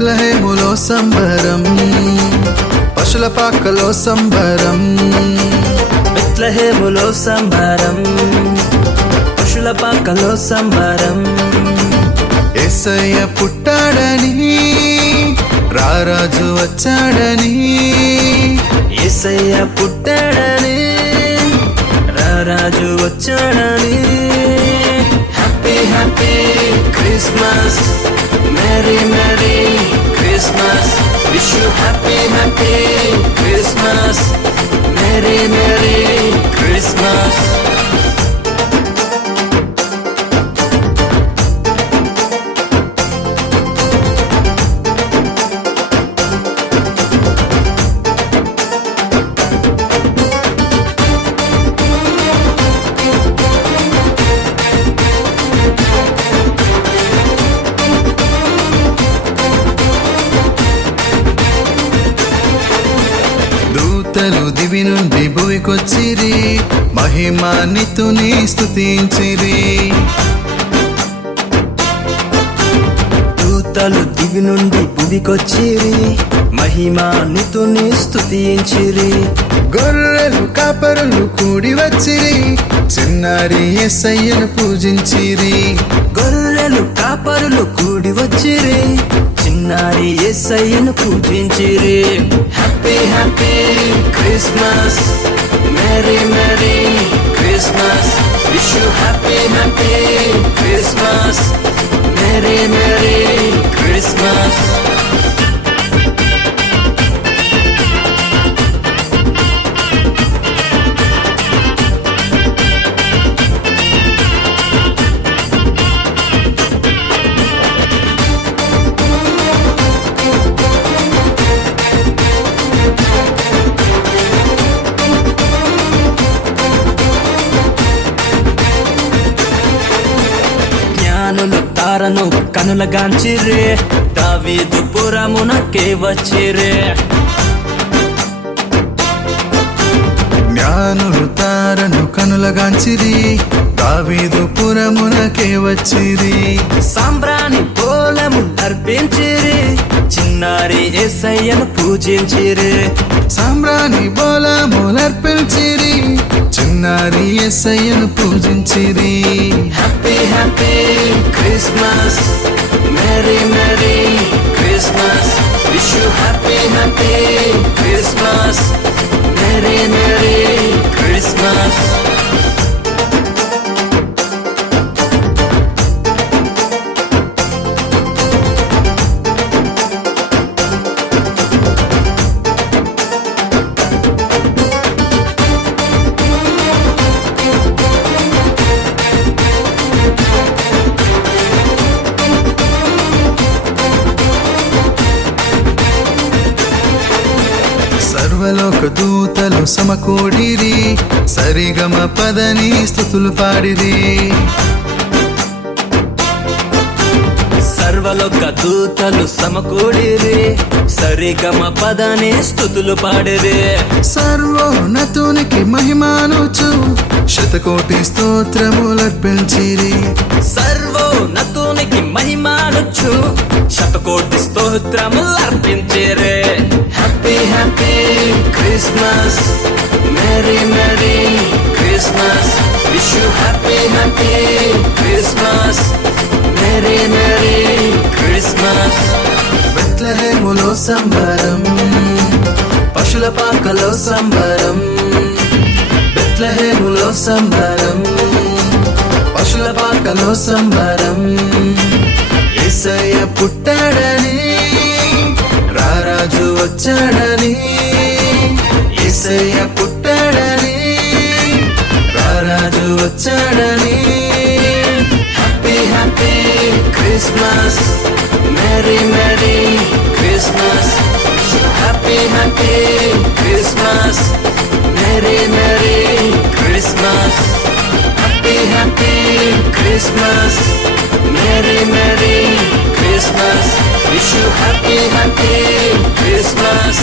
బెత్లెహేములో సంబరం, పశుల పాకలో సంబరం. బెత్లెహేములో సంబరం, పశుల పాకలో సంబరం. యేసయ్య పుట్టాడని, రారాజు వచ్చాడని. యేసయ్య పుట్టాడని, రారాజు వచ్చాడని. Happy happy Christmas, merry merry Christmas. Wish you happy happy Christmas, merry merry Christmas. దూతలు దివి నుండి భువికొచ్చిరి, మహిమాన్వితుని స్తుతించిరి. దూతలు దివి నుండి భువికొచ్చిరి, మహిమాన్వితుని స్తుతించిరి. గొర్రెలు కాపరులు కూడి వచ్చిరి, చిన్నారి యేసయ్యను పూజించిరి. గొర్రెలు కాపరులు కూడి వచ్చిరి, చిన్నారి యేసయ్యను పూజించిరి. Happy happy Christmas, merry merry Christmas. Wish you happy happy Christmas, merry merry Christmas. తారను కనులగాంచిరే, దావీదు పురమునకే వచ్చిరే. జ్ఞానులు తారను కనులగాంచిరి, దావీదు పురమునకే వచ్చిరి. సాంబ్రాణి పోలము అర్పించిరి, చిన్నారి యేసయ్యను పూజించిరి. సాంబ్రాణి బోలములర్పించిరి, చిన్నారి యేసయ్యను పూజించిరి. Happy happy Christmas, merry merry Christmas. Wish you happy happy Christmas, merry merry Christmas. సర్వలోక దూతలు సమకూడిరి, సరిగమ పదని స్తుతులు పాడిరి. సర్వలోక దూతలు సమకూడిరి, సరిగమ పదని స్తుతులు పాడిరి. సర్వోన్నతునికి మహిమానుచు, శతకోటి స్తోత్రములర్పించిరి. సర్వోన్నతునికి మహిమానుచు, శతకోటి స్తోత్రములు అర్పించిరి. Happy happy Christmas, merry merry Christmas. Wish you happy happy Christmas, merry merry Christmas. బెత్లెహేములో సంబరం, పశుల పాకలో సంబరం. బెత్లెహేములో సంబరం, పశుల పాకలో సంబరం. యేసయ్య పుట్టాడని, రారాజు వచ్చాడని. యేసయ్య పుట్టాడని, రారాజు వచ్చాడని. Happy happy Christmas, merry merry Christmas. Happy happy Christmas, merry merry Christmas. Happy happy Christmas, merry merry Christmas. Wish you happy happy Christmas.